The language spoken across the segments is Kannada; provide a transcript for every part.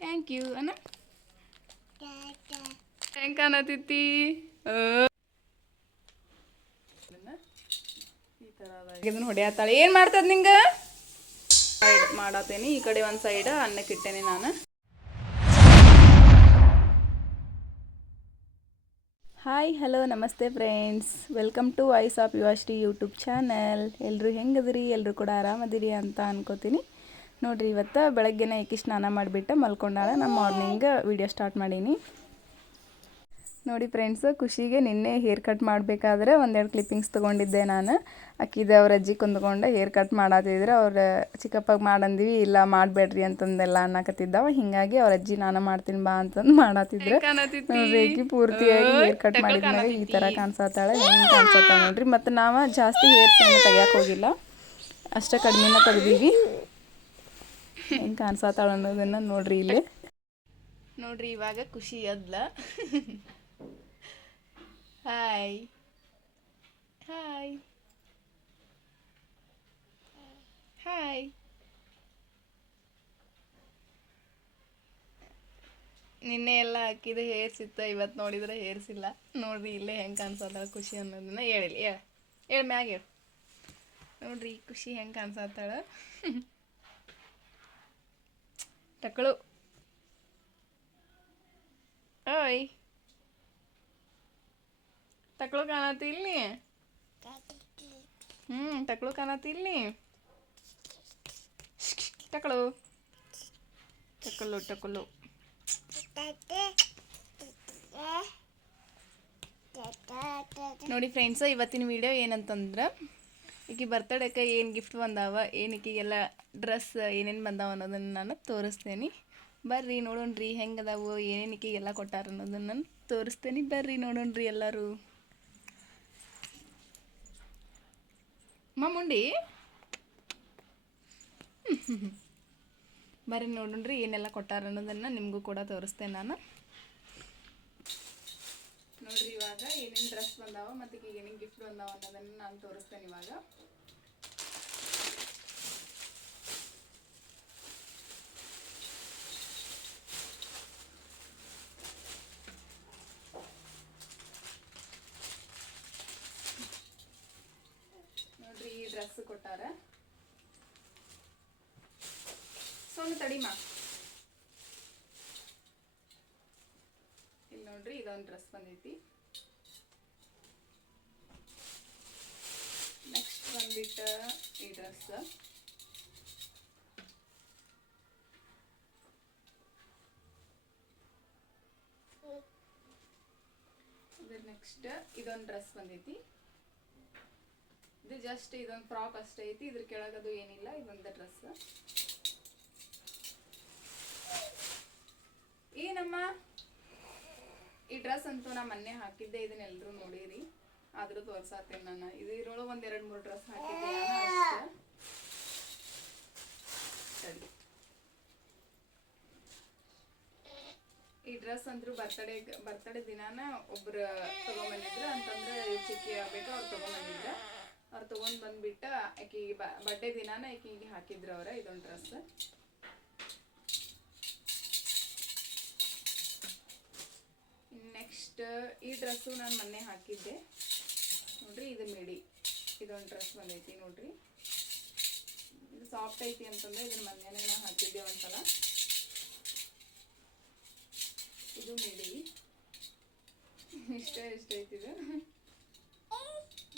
ಥ್ಯಾಂಕ್ ಯು ಅಣ್ಣ ಥ್ಯಾಂಕ್ ಕಾಣತೈತಿ ಈ ಥರ ಇದನ್ನ ಹೊಡೆಯತ್ತಾಳೆ ಏನು ಮಾಡ್ತದ ನಿಂಗೆ? ಸೈಡ್ ಮಾಡತ್ತೇನಿ ಈ ಕಡೆ ಒಂದು ಸೈಡ್ ಅನ್ನಕ್ಕೆ ಇಟ್ಟೇನಿ ನಾನು. ಹಾಯ್ ಹಲೋ ನಮಸ್ತೆ friends welcome to voice of Yuvashree YouTube channel ಎಲ್ಲರೂ ಹೆಂಗದಿರಿ? ಎಲ್ಲರೂ ಕೂಡ ಆರಾಮದಿರಿ ಅಂತ ಅನ್ಕೋತೀನಿ. ನೋಡ್ರಿ ಇವತ್ತು ಬೆಳಗ್ಗೆನೇ ಏಕಿ ಸ್ನಾನ ಮಾಡಿಬಿಟ್ಟು ಮಲ್ಕೊಂಡಾಳ ನಾನು ಮಾರ್ನಿಂಗ್ ವಿಡಿಯೋ ಸ್ಟಾರ್ಟ್ ಮಾಡೀನಿ. ನೋಡಿ ಫ್ರೆಂಡ್ಸ್ ಖುಷಿಗೆ ನಿನ್ನೆ ಹೇರ್ ಕಟ್ ಮಾಡಬೇಕಾದ್ರೆ ಒಂದೆರಡು ಕ್ಲಿಪ್ಪಿಂಗ್ಸ್ ತೊಗೊಂಡಿದ್ದೆ ನಾನು. ಅಕ್ಕಿದೆ ಅವ್ರ ಅಜ್ಜಿ ಕುಂದ್ಕೊಂಡು ಹೇರ್ ಕಟ್ ಮಾಡತ್ತಿದ್ರೆ ಅವ್ರ ಚಿಕ್ಕಪ್ಪಗೆ ಮಾಡಂದಿವಿ ಇಲ್ಲ ಮಾಡಬೇಡ್ರಿ ಅಂತಂದೆಲ್ಲ ಅನ್ನಕತ್ತಿದ್ದಾವ. ಹಿಂಗಾಗಿ ಅವ್ರ ಅಜ್ಜಿ ನಾನು ಮಾಡ್ತೀನಿ ಬಾ ಅಂತಂದು ಮಾಡತ್ತಿದ್ರೆ ನೋಡ್ರಿ ಪೂರ್ತಿಯಾಗಿ ಹೇರ್ ಕಟ್ ಮಾಡಿದ್ಮೇಲೆ ಈ ಥರ ಕಾಣಿಸತ್ತಾಳೆ ಹೆಂಗೆ ಕಾಣಿಸತ್ತಾಳೆ ನೋಡ್ರಿ. ಮತ್ತು ನಾವು ಜಾಸ್ತಿ ಹೇರ್ ತೆಗಿಯಕ್ಕೆ ಹೋಗಿಲ್ಲ. ಅಷ್ಟೇ ಕಡಿಮೆನ ತೆಗ್ದೀವಿ ಹೆಂಗೆ ಕಾಣಿಸತ್ತಾಳ ಅನ್ನೋದನ್ನ ನೋಡ್ರಿ ಇಲ್ಲಿ. ನೋಡ್ರಿ, ಇವಾಗ ಖುಷಿ ಅದ್ಲ. ಹಾಯ್ ಹಾಯ್ ಹಾಯ್ ನಿನ್ನೆ ಎಲ್ಲ ಹಾಕಿದ ಹೇರ್ಸ್ ಇತ್ತ ಇವತ್ತು ನೋಡಿದ್ರೆ ಹೇರ್ಸಿಲ್ಲ ನೋಡ್ರಿ, ಇಲ್ಲೇ ಹೆಂಗೆ ಕಾಣಿಸತ್ತಾಳ ಖುಷಿ ಅನ್ನೋದನ್ನ ಹೇಳಿ ಹೇಳ. ಹೇಳ, ಮ್ಯಾಗ ಹೇಳು. ನೋಡ್ರಿ, ಖುಷಿ ಹೆಂಗೆ ಕಾಣಿಸತ್ತಾಳ. ಟಕ್ಕಳು ಓಯ್. ಟಕ್ಳು ಕಾಣತಿಲ್ಲಿ ಹ್ಞೂ ಟಕ್ಳು ಕಾಣತಿಲ್ಲಿ ಟಕಳು ಟಕಲು ಟಕಲು ನೋಡಿ ಫ್ರೆಂಡ್ಸ್ ಇವತ್ತಿನ ವಿಡಿಯೋ ಏನಂತಂದ್ರೆ ಈಕಿ ಬರ್ತಡೇಕ್ಕೆ ಏನು ಗಿಫ್ಟ್ ಬಂದಾವ, ಏನು ಈಕಿಗೆಲ್ಲ ಡ್ರೆಸ್ ಏನೇನು ಬಂದಾವ ಅನ್ನೋದನ್ನು ನಾನು ತೋರಿಸ್ತೇನೆ. ಬರ್ರಿ ನೋಡೋಣ್ರಿ ಹೆಂಗೆ ಅದಾವು ಏನೇನು ಈಕಿಗೆಲ್ಲ ಕೊಟ್ಟಾರ ಅನ್ನೋದನ್ನು ನಾನು ತೋರಿಸ್ತೇನೆ. ಬರ್ರಿ ನೋಡೋಣ್ರಿ ಎಲ್ಲರೂ. ಮಾಮುಂಡಿ ಬರ್ರಿ ನೋಡೋಣ್ರಿ ಏನೆಲ್ಲ ಕೊಟ್ಟಾರ ಅನ್ನೋದನ್ನು ನಿಮಗೂ ಕೂಡ ತೋರಿಸ್ತೇನೆ ನಾನು ನೋಡ್ರಿ ಇವಾಗ ಏನೇನು ಡ್ರೆಸ್ ಬಂದಾವ ಮತ್ತೆ ಏನೇನು ಗಿಫ್ಟ್ ಬಂದಾವ ಅನ್ನೋದನ್ನು ನಾನು ತೋರಿಸ್ತೇನೆ ಇವಾಗ. ನೋಡ್ರಿ ಈ ಡ್ರೆಸ್ ಕೊಟ್ಟಾರ. ಸೊನ್ ತಡಿಮಾ ಇಲ್ಲಿ ನೋಡ್ರಿ ಇದೊಂದು ಡ್ರೆಸ್ ಬಂದೈತಿ ನೆಕ್ಸ್ಟ್ ಬಂದ್ಬಿಟ್ಟು ಈ ಡ್ರೆಸ್ ನೆಕ್ಸ್ಟ್ ಇದೊಂದು ಡ್ರೆಸ್ ಬಂದೈತಿ. ಇದು ಜಸ್ಟ್ ಇದೊಂದು ಫ್ರಾಕ್ ಅಷ್ಟೇ ಐತಿ. ಇದ್ರ ಕೆಳಗದು ಏನಿಲ್ಲ, ಇದೊಂದು ಡ್ರೆಸ್ ಏನಮ್ಮ? ಈ ಡ್ರೆಸ್ ಅಂತೂ ನಾ ಮೊನ್ನೆ ಹಾಕಿದ್ದೆ ಇದನ್ನೆಲ್ಲರೂ ನೋಡಿರಿ. ಆದ್ರೂ ತೋರ್ಸಾತೇನೆ ನಾನು. ಇದು ಇದ್ರೊಳಗೆ ಒಂದ್ ಎರಡ್ ಮೂರು ಡ್ರೆಸ್ ಹಾಕಿದ್ದೆ. ಸರಿ. ಈ ಡ್ರೆಸ್ ಅಂದ್ರು ಬರ್ತಡೇ ಬರ್ತಡೇ ದಿನಾನ ಒಬ್ರು ತಗೊಂಬಂದಿದ್ರು. ಅಂತಂದ್ರೆ ಚಿಕ್ಕಿ ಆಗ್ಬೇಕು ಅವ್ರು ತಗೊಂಬಂದಿದ್ರ. ಅವ್ರು ತಗೊಂಡ್ ಬಂದ್ಬಿಟ್ಟ ಆಕಿಗೆ ಬರ್ಡೇ ದಿನಾನ ಆಕಿಗೆ ಹಾಕಿದ್ರು ಅವ್ರ ಇದೊಂದು ಡ್ರೆಸ್ ನೆಕ್ಸ್ಟ್ ಈ ಡ್ರೆಸ್ಸು ನಾನು ಮೊನ್ನೆ ಹಾಕಿದ್ದೆ. ನೋಡ್ರಿ, ಇದು ಮಿಡಿ. ಇದೊಂದು ಡ್ರೆಸ್ ಬಂದೈತಿ ನೋಡ್ರಿ. ಇದು ಸಾಫ್ಟ್ ಐತಿ ಅಂತಂದ್ರೆ ಇದನ್ನ ಮೊನ್ನೆನೇ ನಾನು ಹಾಕಿದ್ದೆ ಒಂದ್ಸಲ. ಇದು ಮಿಡಿ. ಇಷ್ಟ ಇಷ್ಟ ಐತಿ ಇದು.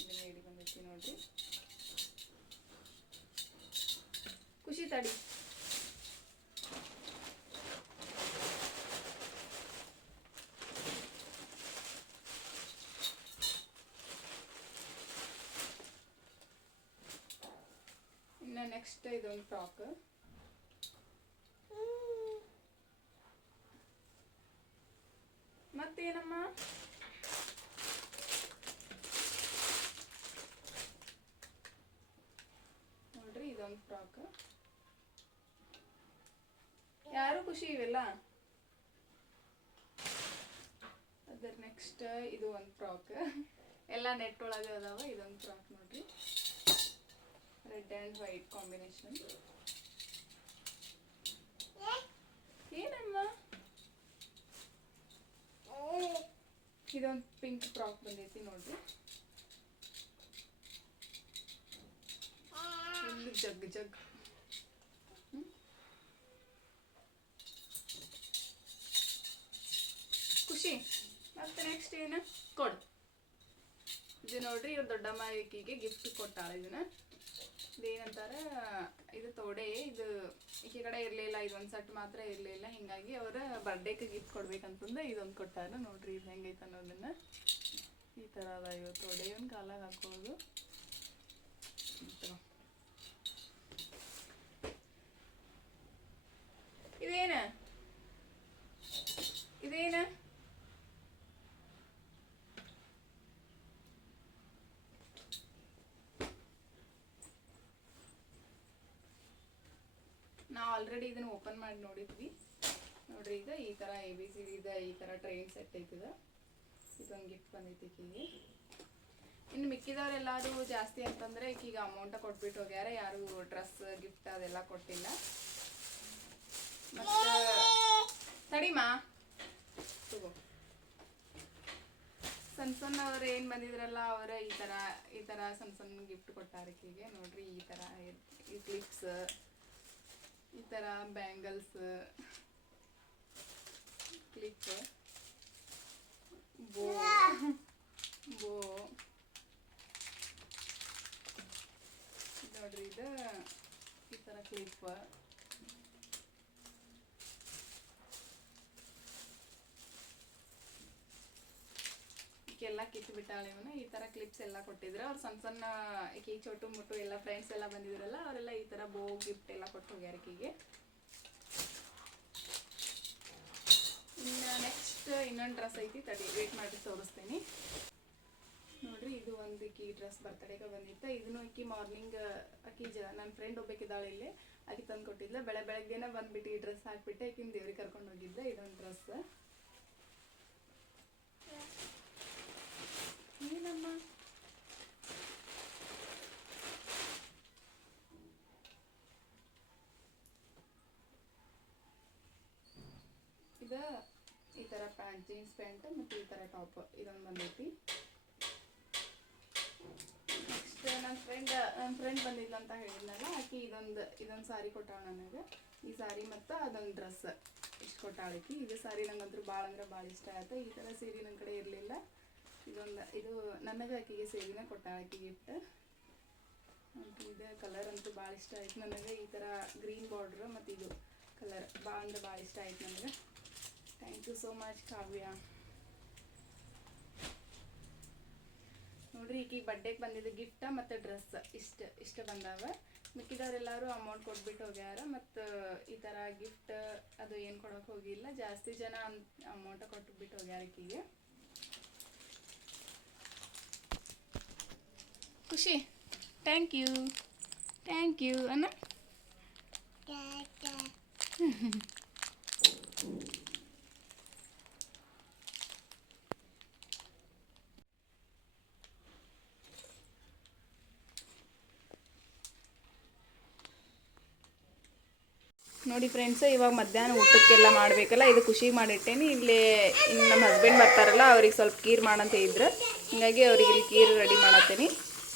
ಇದು ಮಿಡಿ ಬಂದೈತಿ ನೋಡ್ರಿ. ಖುಷಿ ತಡಿ ಇನ್ನು ನೆಕ್ಸ್ಟ್ ಇದೊಂದು ಫ್ರಾಕ್ ಮತ್ತೇನಮ್ಮ? ನೋಡ್ರಿ ಇದೊಂದು ಫ್ರಾಕ್ ಯಾರು ಖುಷಿ ಇವೆಲ್ಲ? ಅದರ ನೆಕ್ಸ್ಟ್ ಇದು ಒಂದು ಫ್ರಾಕ್ ಎಲ್ಲ ನೆಟ್ ಒಳಗೆ ಅದಾವ ಇದೊಂದು ಫ್ರಾಕ್ ನೋಡ್ರಿ. Red and white combination. ಏನಮ್ಮ? ಇದೊಂದು ಪಿಂಕ್ ಫ್ರಾಕ್ ಬಂದೈತಿ ನೋಡ್ರಿ. ಫುಲ್ ಜಗ್ ಜಗ್. ಖುಷಿ. ಮತ್ತೆ ನೆಕ್ಸ್ಟ್ ಏನು? ಕೊಡು. ಇದು ನೋಡ್ರಿ, ಇವ್ರ ದೊಡ್ಡಮ್ಮ ಈಕಿಗೆ ಗಿಫ್ಟ್ ಕೊಟ್ಟಾಳ ಇದನ್ನ. ಇದೇನಂತಾರ ಇದು ತೋಡೆ, ಇದು ಈಕೆ ಕಡೆ ಇರಲಿಲ್ಲ, ಇದೊಂದು ಸೆಟ್ ಮಾತ್ರ ಇರಲಿಲ್ಲ. ಹಿಂಗಾಗಿ ಅವರ ಬರ್ಡೇಗೆ ಗಿಫ್ಟ್ ಕೊಡ್ಬೇಕಂತಂದು ಇದೊಂದು ಕೊಟ್ಟಾರ. ನೋಡ್ರಿ ಇದು ಹೆಂಗೈತೆ ಅನ್ನೋದನ್ನ. ಈ ಥರ ಅದ ಇವು ತೋಡೆ. ಒಂದು ಕಾಲಾಗ ಹಾಕೋದು. ಇದೇನ? ಇದೇನ? ನಾವು ಆಲ್ರೆಡಿ ಇದನ್ನು ಓಪನ್ ಮಾಡಿ ನೋಡಿದ್ವಿ. ನೋಡ್ರಿ, ಈಗ ಈ ಥರ ಎ ಬಿ ಸಿ ಇದೆ ಈ ಥರ ಟ್ರೈನ್ ಸೆಟ್ ಐತದ. ಇದೊಂದು ಗಿಫ್ಟ್ ಬಂದೈತಿ ಈಕಿಗೆ. ಇನ್ನು ಮಿಕ್ಕಿದವರೆಲ್ಲರೂ ಜಾಸ್ತಿ ಅಂತಂದರೆ ಈಗೀಗ ಅಮೌಂಟ ಕೊಟ್ಬಿಟ್ಟು ಹೋಗ್ಯಾರ. ಯಾರು ಡ್ರೆಸ್ ಗಿಫ್ಟ್ ಅದೆಲ್ಲ ಕೊಟ್ಟಿಲ್ಲ. ಮತ್ತು ತಡಿಮಾ? ತಗೋ. ಸಣ್ಣ ಸಣ್ಣ ಅವ್ರು ಏನು ಬಂದಿದ್ರಲ್ಲ, ಅವರ ಈ ಥರ ಈ ಥರ ಸಣ್ಣ ಸಣ್ಣ ಗಿಫ್ಟ್ ಕೊಟ್ಟಾರ ಕೀಗೆ ನೋಡ್ರಿ, ಈ ಥರ ಈ ಕ್ಲಿಪ್ಸ್ ಈ ಥರ ಬ್ಯಾಂಗಲ್ಸ್ ಕ್ಲಿಪ್ ಬೋ ಬೋ ನೋಡ್ರಿ ಇದು ಈ ಥರ ಕ್ಲಿಪ್ ಈಕೆಲ್ಲ ಕಿತ್ತು ಬಿಟ್ಟಾಳೆ ಇವನು ಈ ಥರ ಕ್ಲಿಪ್ಸ್ ಎಲ್ಲ ಕೊಟ್ಟಿದ್ರು. ಅವ್ರು ಸಣ್ಣ ಸಣ್ಣ ಈಕೆ ಚೋಟು ಮುಟ್ಟು ಎಲ್ಲ ಫ್ರೆಂಡ್ಸ್ ಎಲ್ಲ ಬಂದಿದ್ರಲ್ಲ, ಅವರೆಲ್ಲ ಈ ಥರ ಬೋ ಗಿಫ್ಟ್ ಎಲ್ಲ ಕೊಟ್ಟು ಹೋಗ್ಯಾರ ಈಕಿಗೆ. ಇನ್ನು ನೆಕ್ಸ್ಟ್ ಇನ್ನೊಂದು ಡ್ರೆಸ್ ಐತಿ, ತಡಿ ವೇಟ್ ಮಾಡಿ ತೋರಿಸ್ತೀನಿ. ನೋಡ್ರಿ, ಇದು ಒಂದು ಈಕಿ ಡ್ರೆಸ್ ಬರ್ತಡೆಗೆ ಬಂದಿತ್ತು. ಇದನ್ನು ಈಕಿ ಮಾರ್ನಿಂಗ್ ಆಕಿ ಜ ನನ್ನ ಫ್ರೆಂಡ್ ಒಬ್ಬಾಕಿದ್ದಾಳೆ ಇಲ್ಲಿ. ಆಕಿ ತಂದು ಕೊಟ್ಟಿದ್ಲ ಬೆಳೆ ಬೆಳಗ್ಗೆನೇ ಬಂದ್ಬಿಟ್ಟು ಈ ಡ್ರೆಸ್ ಹಾಕ್ಬಿಟ್ಟು ಆಕಿನ ದೇವ್ರಿಗೆ ಕರ್ಕೊಂಡು ಹೋಗಿದ್ದೆ. ಇದೊಂದು ಡ್ರೆಸ್ ಏನಮ್ಮ ಇದು ಈ ಥರ ಪ್ಯಾಂಟ್ ಜೀನ್ಸ್ ಪ್ಯಾಂಟ್ ಮತ್ತು ಈ ಥರ ಟಾಪ್ ಇದೊಂದು ಬಂದೈತಿ. ನೆಕ್ಸ್ಟ್ ನನ್ನ ಫ್ರೆಂಡ್ ನನ್ನ ಫ್ರೆಂಡ್ ಬಂದಿದ್ಲು ಅಂತ ಹೇಳಿದ್ನಲ್ಲ, ಆಕೆ ಇದೊಂದು ಇದೊಂದು ಸಾರಿ ಕೊಟ್ಟಾಳ ನನಗೆ. ಈ ಸಾರಿ ಮತ್ತು ಅದೊಂದು ಡ್ರೆಸ್ ಇಷ್ಟು ಕೊಟ್ಟಾಳಕಿ ಇದು ಸಾರಿ ನಂಗಂತೂ ಭಾಳ ಅಂದ್ರೆ ಭಾಳ ಇಷ್ಟ ಆಯ್ತು. ಈ ಥರ ಸೀರೆ ನನ್ನ ಕಡೆ ಇರಲಿಲ್ಲ. ಇದೊಂದು, ಇದು ನನಗೆ ಆಕೆಗೆ ಸೇರಿನ ಕೊಟ್ಟಾಳಕ್ಕೆ ಗಿಫ್ಟ್ ಇದು ಕಲರ್ ಅಂತೂ ಭಾಳ ಇಷ್ಟ ಆಯ್ತು ನನಗೆ. ಈ ಥರ ಗ್ರೀನ್ ಬಾರ್ಡ್ರ್ ಮತ್ತು ಇದು ಕಲರ್ ಭಾಳ ಅಂದ್ರೆ ಭಾಳ ಇಷ್ಟ ಆಯ್ತು ನನಗೆ. So much Kavya. ನೋಡ್ರಿ ಈಕಿಗೆ ಬರ್ಡೇಗೆ ಬಂದಿದ್ದು ಗಿಫ್ಟ ಮತ್ತು ಡ್ರೆಸ್ ಇಷ್ಟ ಇಷ್ಟ ಬಂದಾವ. ಮಿಕ್ಕಿದವರೆಲ್ಲರೂ ಅಮೌಂಟ್ ಕೊಟ್ಬಿಟ್ಟು ಹೋಗ್ಯಾರ ಮತ್ತು ಈ ಥರ ಗಿಫ್ಟ್ ಅದು ಏನು ಕೊಡೋಕೆ ಹೋಗಿಲ್ಲ. ಜಾಸ್ತಿ ಜನ ಅಮೌಂಟ ಕೊಟ್ಬಿಟ್ಟು ಹೋಗ್ಯಾರ ಈಕಿಗೆ ಖುಷಿ. ಥ್ಯಾಂಕ್ ಯು ಥ್ಯಾಂಕ್ ಯು ಅನ್ನ ನೋಡಿ ಫ್ರೆಂಡ್ಸ್ ಇವಾಗ ಮಧ್ಯಾಹ್ನ ಊಟಕ್ಕೆಲ್ಲ ಮಾಡಬೇಕಲ್ಲ, ಇದು ಖುಷಿ ಮಾಡಿಟ್ಟೇನಿ. ಇಲ್ಲಿ ನಮ್ಮ ಹಸ್ಬೆಂಡ್ ಬರ್ತಾರಲ್ಲ, ಅವ್ರಿಗೆ ಸ್ವಲ್ಪ ಕೀರ್ ಮಾಡಂತ ಇದ್ರು. ಹಿಂಗಾಗಿ ಅವ್ರಿಗೆ ಇಲ್ಲಿ ಕೀರ್ ರೆಡಿ ಮಾಡತ್ತೇನಿ.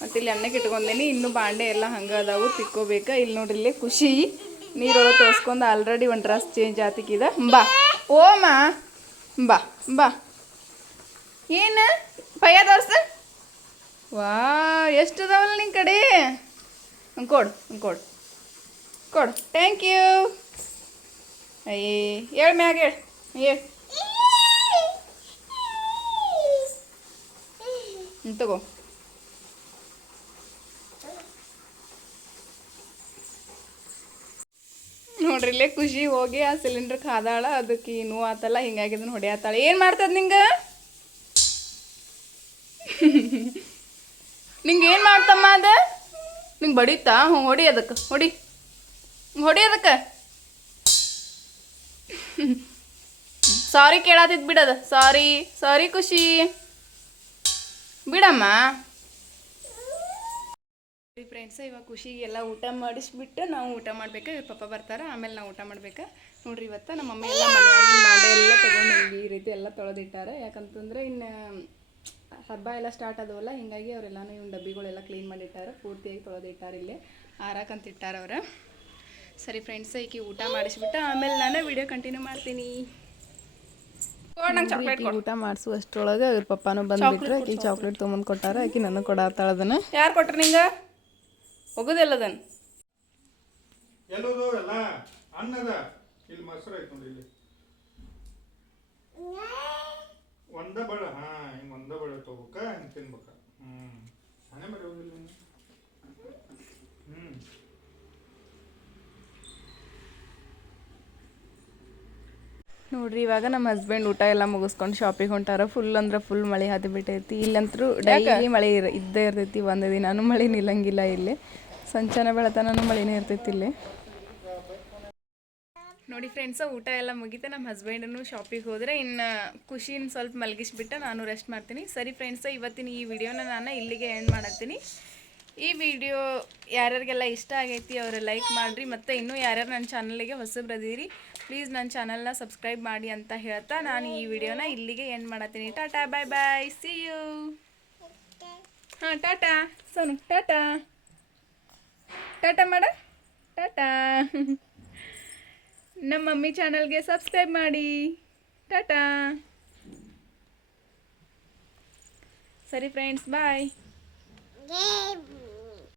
ಮತ್ತು ಇಲ್ಲಿ ಅನ್ನಕ್ಕೆ ಇಟ್ಕೊಂಡೇನಿ. ಇನ್ನೂ ಬಾಂಡೆ ಎಲ್ಲ ಹಂಗೆ ಅದಾವು, ತಿಕ್ಕೋಬೇಕಾ. ಇಲ್ಲಿ ನೋಡಿ ಇಲ್ಲಿ ಖುಷಿ. ನೀರೊಳಗೆ ತೋರಿಸ್ಕೊಂಡು ಆಲ್ರೆಡಿ ಒಂದು ಡ್ರೆಸ್ ಚೇಂಜ್ ಆತಿಕ್ಕಿದ. ಬಾ. ಓಮ ಬಾ ಬಾ. ಏನು? ಪಯ್ಯ ತೋರ್ಸ. ವಾ ಎಷ್ಟು ಅದಾವಲ್ಲ ನಿನ್ನ ಕಡೆ? ಕೊಡು ಕೊಡು. ಕೊಡು. ಥ್ಯಾಂಕ್ ಯು ಅಯ್ಯೇ ಹೇಳ್ ಮ್ಯಾಗ ಹೇಳು. ಹೇಳು ತಗೋ. ನೋಡ್ರಿ, ಇಲ್ಲೇ ಖುಷಿ ಹೋಗಿ ಆ ಸಿಲಿಂಡರ್ ಕಾದಾಳ ಅದಕ್ಕೆ ನೋವು ಆತಲ್ಲ ಹಿಂಗಾಗಿ ಅದನ್ನ ಹೊಡೆಯತ್ತಾಳ ಏನು ಮಾಡ್ತದ ನಿಂಗ? ನಿಂಗೆ ಮಾಡ್ತಮ್ಮ ಅದ? ನಿಂಗೆ ಬಡಿತಾ? ಹ್ಞೂ ಹೊಡಿ ಅದಕ್ಕೆ, ಹೊಡಿ. ಹೊಡಿ ಅದಕ್ಕೆ. ಸಾರಿ ಕೇಳತ್ತಿದ್ ಬಿಡದ ಸಾರಿ ಸಾರಿ ಖುಷಿ. ಬಿಡಮ್ಮ. ಫ್ರೆಂಡ್ಸ್ ಇವಾಗ ಖುಷಿಗೆ ಎಲ್ಲ ಊಟ ಮಾಡಿಸ್ಬಿಟ್ಟು ನಾವು ಊಟ ಮಾಡ್ಬೇಕು. ಪಪ್ಪ ಬರ್ತಾರೆ, ಆಮೇಲೆ ನಾವು ಊಟ ಮಾಡ್ಬೇಕು. ನೋಡ್ರಿ ಇವತ್ತು ನಮ್ಮ ಮಮ್ಮಿ ಎಲ್ಲ ಮನೆಯಾಗಿನ ಎಲ್ಲ ತೊಗೊಂಡು ಈ ರೀತಿ ಎಲ್ಲ ತೊಳೆದಿಟ್ಟಾರೆ. ಯಾಕಂತಂದ್ರೆ ಇನ್ನು ಹಬ್ಬ ಎಲ್ಲ ಸ್ಟಾರ್ಟ್ ಆದವಲ್ಲ, ಹಿಂಗಾಗಿ ಅವರೆಲ್ಲನೂ ಇವ್ನ ಡಬ್ಬಿಗಳೆಲ್ಲ ಕ್ಲೀನ್ ಮಾಡಿಟ್ಟಾರೆ. ಪೂರ್ತಿಯಾಗಿ ತೊಳೆದಿಟ್ಟಾರೆ ಇಲ್ಲಿ. ಆರಾಕಂತ ಇಟ್ಟಾರ ಅವ್ರು. ಸರಿ ಫ್ರೆಂಡ್ಸ್ ಈಕಿ ಊಟ ಮಾಡಿಸ್ಬಿಟ್ಟು ಆಮೇಲೆ ನಾನು ವಿಡಿಯೋ ಕಂಟಿನ್ಯೂ ಮಾಡ್ತೀನಿ. ಊಟ ಮಾಡಿಸು ಅಷ್ಟರೊಳಗೆ ಅವ್ರ ಪಪ್ಪಾನು ಬಂದ್ಬಿಟ್ರೆ ಆಕಿ ಚಾಕ್ಲೇಟ್ ತೊಗೊಂಬಂದು ಕೊಟ್ಟಾರ ಆಕಿ ನನಗೆ ಕೊಡತ್ತಾಳ ಅದನ್ನ. ಯಾರು ಕೊಟ್ರು ನಿಂಗ? ಹೋಗುದಿಲ್ಲ ಅದನ್ನ ಎಲ್ಲೋದು ಎಲ್ಲ? ಅನ್ನದ? ಇಲ್ಲಿ ಮೊಸರು ಐತೆ ನೋಡಿ ಇಲ್ಲಿ. ಒಂದ ಬಳ ಹಾ ಹಿಂಗ್ ಒಂದ ಬಳ ತಗೋಕ ಹಿಂಗ್ ತಿನ್ಬೇಕ. ಹ್ಮ್. ಮನೆ ಮರಿ ಹೋಗಿಲ್ಲ ನೀನು? ಹ್ಮ್ ನೋಡ್ರಿ ಇವಾಗ ನಮ್ಮ ಹಸ್ಬೆಂಡ್ ಊಟ ಎಲ್ಲ ಮುಗಿಸ್ಕೊಂಡು ಶಾಪಿಗೆ ಹೊಂಟಾರ. ಫುಲ್ ಅಂದ್ರೆ ಫುಲ್ ಮಳೆ ಹತ್ತಿ ಬಿಟ್ಟೈತಿ. ಇಲ್ಲಂತರೂ ಡೈಲಿ ಮಳೆ ಇರ- ಇದ್ದೇ ಇರ್ತೈತಿ. ಒಂದು ದಿನಾನು ಮಳೆ ನಿಲ್ಲಂಗಿಲ್ಲ ಇಲ್ಲಿ. ಸಂಚಾನ ಬೆಳತನೂ ಮಳೆನೇ ಇರ್ತೈತಿ ಇಲ್ಲಿ. ನೋಡಿ ಫ್ರೆಂಡ್ಸ ಊಟ ಎಲ್ಲ ಮುಗಿತ. ನಮ್ಮ ಹಸ್ಬೆಂಡನು ಶಾಪಿಗೆ ಹೋದರೆ ಇನ್ನು ಖುಷಿನ ಸ್ವಲ್ಪ ಮಲಗಿಸ್ಬಿಟ್ಟು ನಾನು ರೆಸ್ಟ್ ಮಾಡ್ತೀನಿ. ಸರಿ ಫ್ರೆಂಡ್ಸ ಇವತ್ತಿನ ಈ ವಿಡಿಯೋನ ನಾನು ಇಲ್ಲಿಗೆ ಎಂಡ್ ಮಾಡತ್ತೀನಿ. ಈ ವಿಡಿಯೋ ಯಾರ್ಯಾರಿಗೆಲ್ಲ ಇಷ್ಟ ಆಗೈತಿ ಅವರು ಲೈಕ್ ಮಾಡಿರಿ. ಮತ್ತು ಇನ್ನೂ ಯಾರ್ಯಾರು ನನ್ನ ಚಾನಲ್ಗೆ ಹೊಸಬ್ರದೀರಿ ಪ್ಲೀಸ್ ನನ್ನ ಚಾನಲ್ನ ಸಬ್ಸ್ಕ್ರೈಬ್ ಮಾಡಿ ಅಂತ ಹೇಳ್ತಾ ನಾನು ಈ ವಿಡಿಯೋನ ಇಲ್ಲಿಗೆ end ಮಾಡತ್ತೀನಿ. Tata bye bye see you ಹಾಂ, ಟಾಟಾ. ಸೋನು, ಟಾಟಾ. ಟಾಟಾ ಮಾಡ. ಟಾಟಾ. ನಮ್ಮ ಮಮ್ಮಿ ಚಾನಲ್ಗೆ ಸಬ್ಸ್ಕ್ರೈಬ್ ಮಾಡಿ. ಟಾಟಾ. ಸರಿ ಫ್ರೆಂಡ್ಸ್ ಬಾಯ್